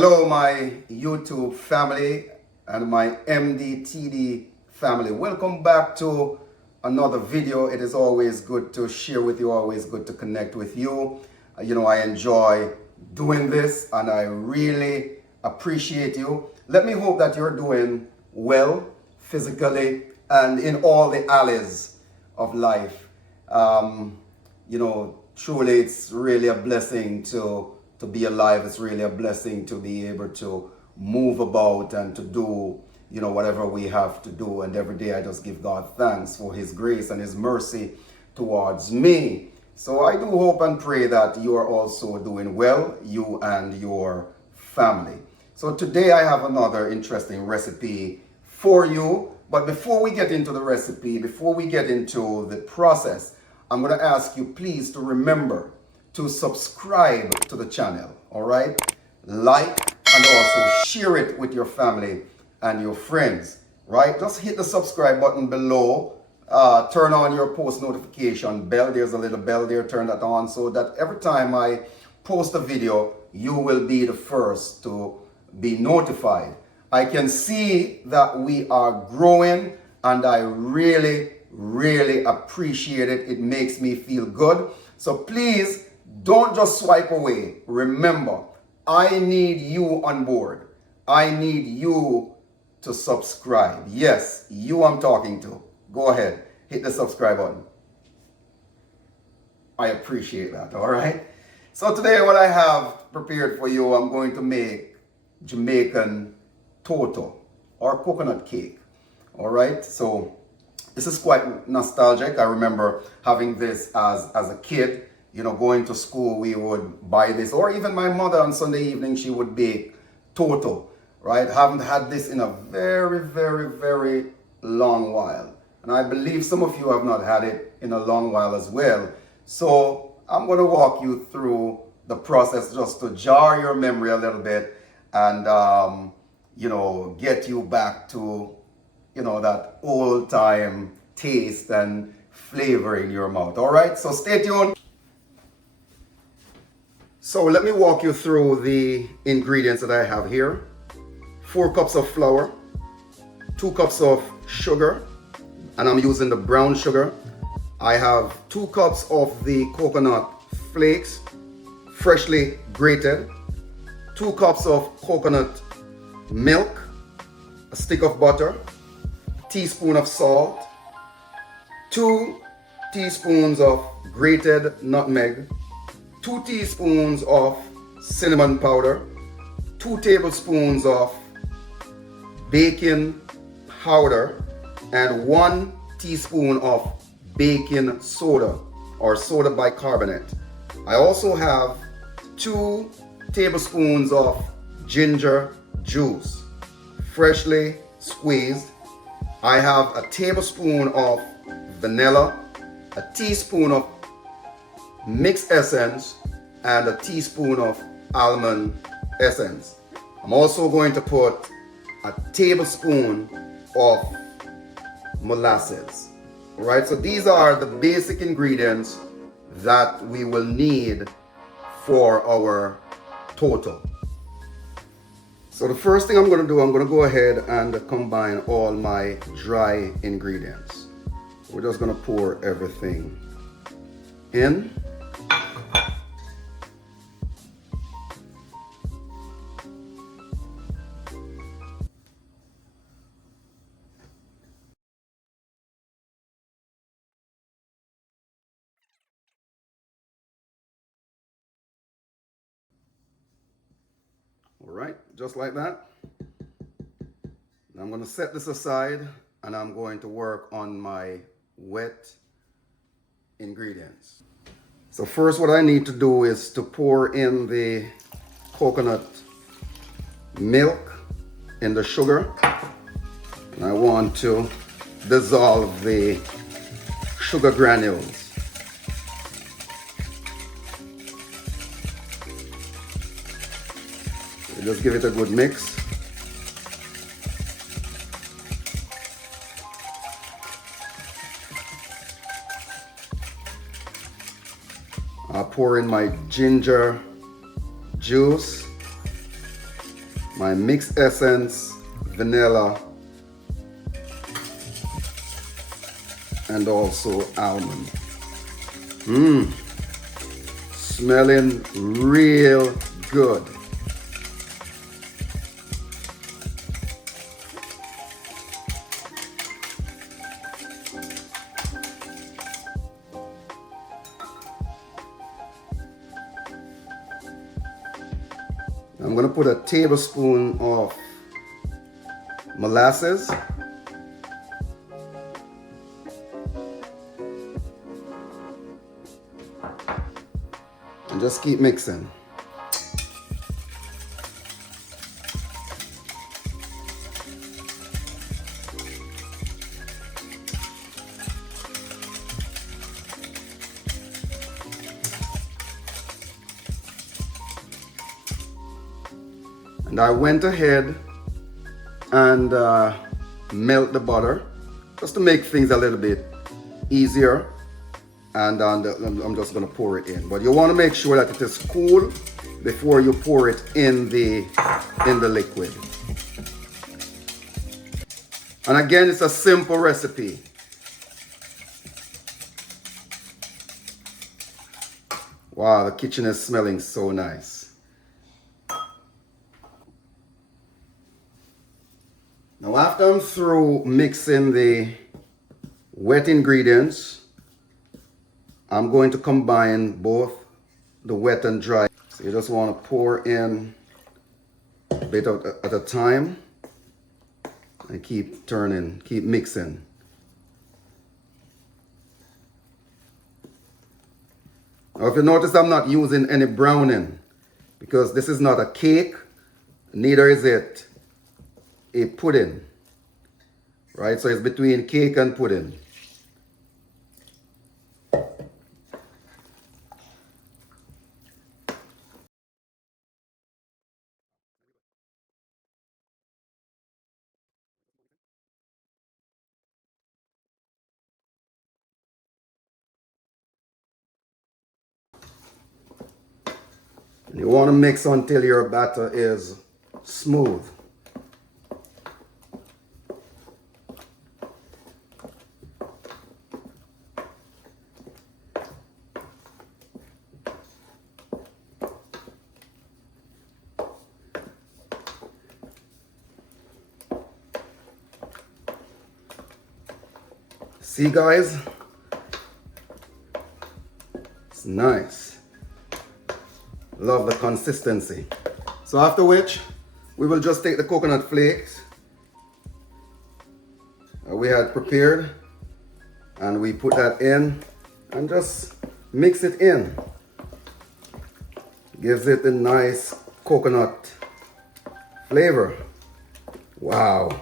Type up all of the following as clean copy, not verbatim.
Hello my YouTube family and my MDTD family. Welcome back to another video. It is always good to share with you, always good to connect with you. I enjoy doing this and I really appreciate you. Let me hope that you're doing well physically and in all the alleys of life. Truly it's really a blessing to be alive. It's really a blessing to be able to move about and to do, whatever we have to do. And every day I just give God thanks for His grace and His mercy towards me. So I do hope and pray that you are also doing well, you and your family. So today I have another interesting recipe for you. But before we get into the recipe, before we get into the process, I'm going to ask you please to remember to subscribe to the channel, all right? Like and also share it with your family and your friends, right? Just hit the subscribe button below. Turn on your post notification bell. There's a little bell there. Turn that on so that every time I post a video, you will be the first to be notified. I can see that we are growing and I really appreciate it. It makes me feel good. So please don't just swipe away. Remember, I need you on board. I need you to subscribe. Yes, you I'm talking to. Go ahead, hit the subscribe button. I appreciate that, all right? So today what I have prepared for you, I'm going to make Jamaican TOTO or coconut cake, all right? So this is quite nostalgic. I remember having this as a kid. Going to school, we would buy this, or even my mother on Sunday evening, she would bake TOTO, right? Haven't had this in a very long while. And I believe some of you have not had it in a long while as well. So I'm going to walk you through the process just to jar your memory a little bit and, get you back to, that old time taste and flavor in your mouth. All right, so stay tuned. So let me walk you through the ingredients that I have here. 4 cups of flour, 2 cups of sugar, and I'm using the brown sugar. I have 2 cups of the coconut flakes, freshly grated, 2 cups of coconut milk, a stick of butter, teaspoon of salt, 2 teaspoons of grated nutmeg, 2 teaspoons of cinnamon powder, 2 tablespoons of baking powder, and 1 teaspoon of baking soda or soda bicarbonate. I also have 2 tablespoons of ginger juice, freshly squeezed. I have a tablespoon of vanilla, a teaspoon of mixed essence, and a teaspoon of almond essence. I'm also going to put a tablespoon of molasses. All right, so these are the basic ingredients that we will need for our TOTO. So the first thing I'm going to do, I'm going to go ahead and combine all my dry ingredients. We're just going to pour everything in. All right, just like that. Now I'm going to set this aside and I'm going to work on my wet ingredients. So first what I need to do is to pour in the coconut milk in the sugar. And I want to dissolve the sugar granules. Just give it a good mix. I'll pour in my ginger juice. my mixed essence, vanilla, and also almond. Smelling real good. I'm going to put a tablespoon of molasses. And just keep mixing. And I went ahead and melt the butter just to make things a little bit easier. And I'm just going to pour it in. But you want to make sure that it is cool before you pour it in the liquid. And again, it's a simple recipe. Wow, the kitchen is smelling so nice. Now after I'm through mixing the wet ingredients, I'm going to combine both the wet and dry. So you just want to pour in a bit at a time and keep turning, keep mixing. Now if you notice, I'm not using any browning because this is not a cake, neither is it a pudding, right? So it's between cake and pudding. You want to mix until your batter is smooth. See guys, it's nice. Love the consistency. So after which, we will just take the coconut flakes we had prepared and we put that in and just mix it in. Gives it a nice coconut flavor. Wow.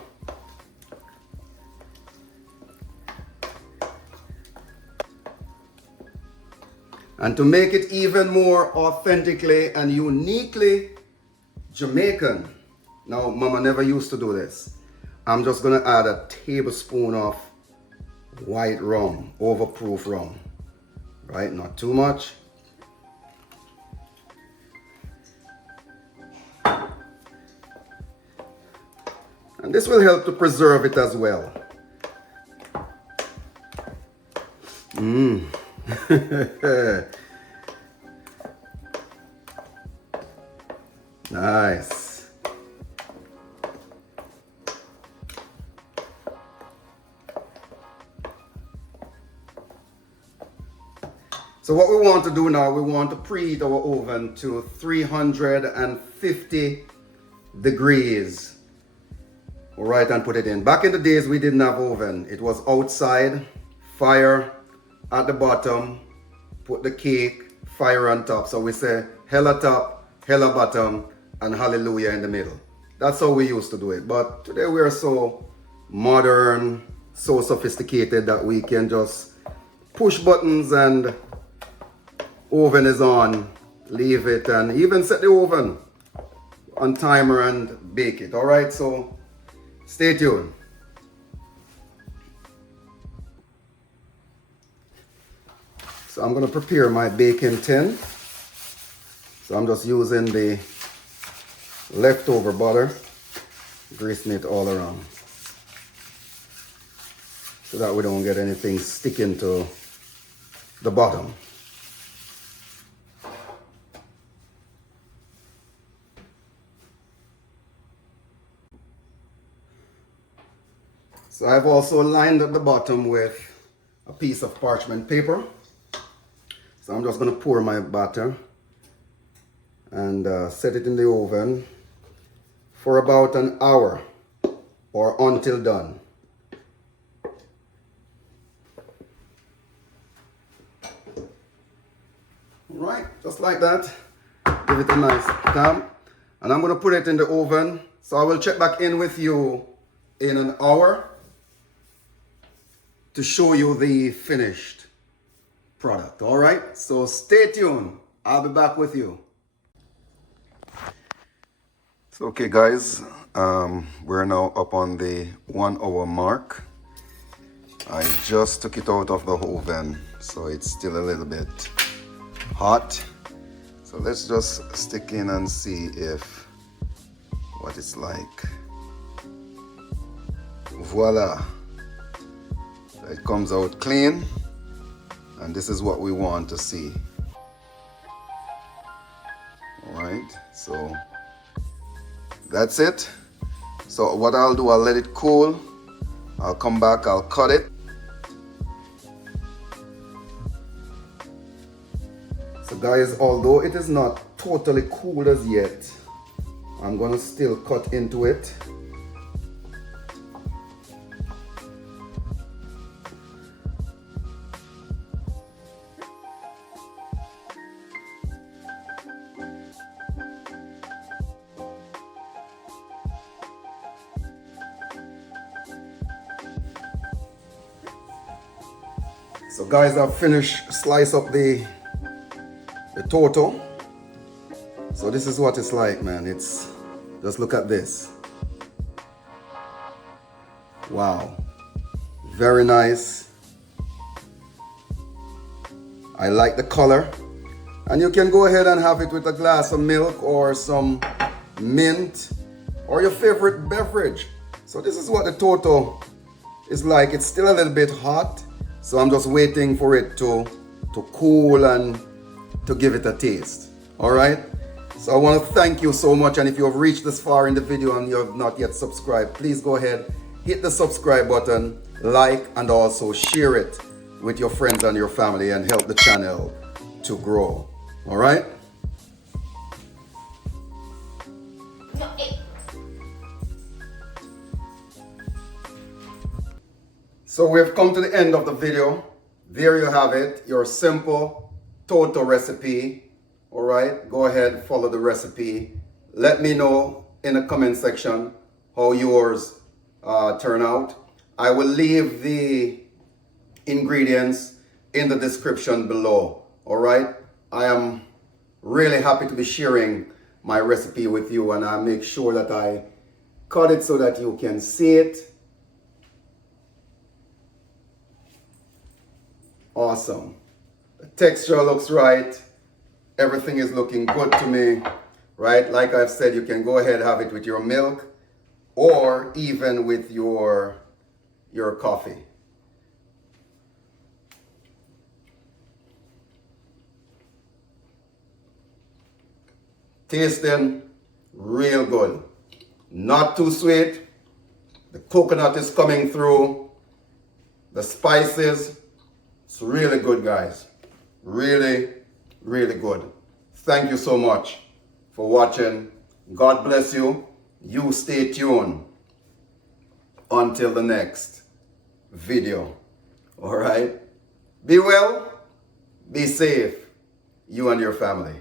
And to make it even more authentically and uniquely Jamaican, now mama never used to do this, I'm just gonna add a tablespoon of white rum, overproof rum, right? Not too much. And this will help to preserve it as well. Nice. So what we want to do now, we want to preheat our oven to 350 degrees. All right, and put it in. Back in the days, we didn't have oven. It was outside, fire at the bottom, put the cake, fire on top. So we say hella top, hella bottom, and hallelujah in the middle. That's how we used to do it. But today we are so modern, so sophisticated that we can just push buttons and oven is on, leave it, and even set the oven on timer and bake it. All right, so stay tuned. So I'm going to prepare my baking tin. So I'm just using the leftover butter, greasing it all around so that we don't get anything sticking to the bottom. So I've also lined at the bottom with a piece of parchment paper. So I'm just going to pour my batter and set it in the oven for about an hour or until done. Right, just like that. Give it a nice stamp. And I'm going to put it in the oven. So I will check back in with you in an hour to show you the finished product. All right, so stay tuned. I'll be back with you. So okay guys, we're now up on the 1 hour mark. I just took it out of the oven, so it's still a little bit hot. So let's just stick in and see if what it's like. Voila, it comes out clean, and this is what we want to see. All right, so that's it. So what I'll do, I'll let it cool. I'll come back, I'll cut it. So guys, although it is not totally cooled as yet, I'm gonna still cut into it. So guys, I've finished slice up the TOTO. So this is what it's like, man. It's just look at this. Wow, very nice. I like the color, and you can go ahead and have it with a glass of milk or some mint or your favorite beverage. So this is what the TOTO is like. It's still a little bit hot, so I'm just waiting for it to cool and to give it a taste. All right, so I want to thank you so much, and if you have reached this far in the video and you have not yet subscribed, please go ahead, hit the subscribe button, like, and also share it with your friends and your family and help the channel to grow. All right. So we've come to the end of the video. There you have it, your simple TOTO recipe. All right, go ahead, follow the recipe. Let me know in the comment section how yours turn out. I will leave the ingredients in the description below. All right, I am really happy to be sharing my recipe with you, and I make sure that I cut it so that you can see it. Awesome. The texture looks right. Everything is looking good to me, right? Like I've said, you can go ahead and have it with your milk or even with your coffee. Tasting real good. Not too sweet. The coconut is coming through. The spices. It's really good, guys. Really, really good. Thank you so much for watching. God bless you. You stay tuned until the next video. All right. Be well. Be safe. You and your family.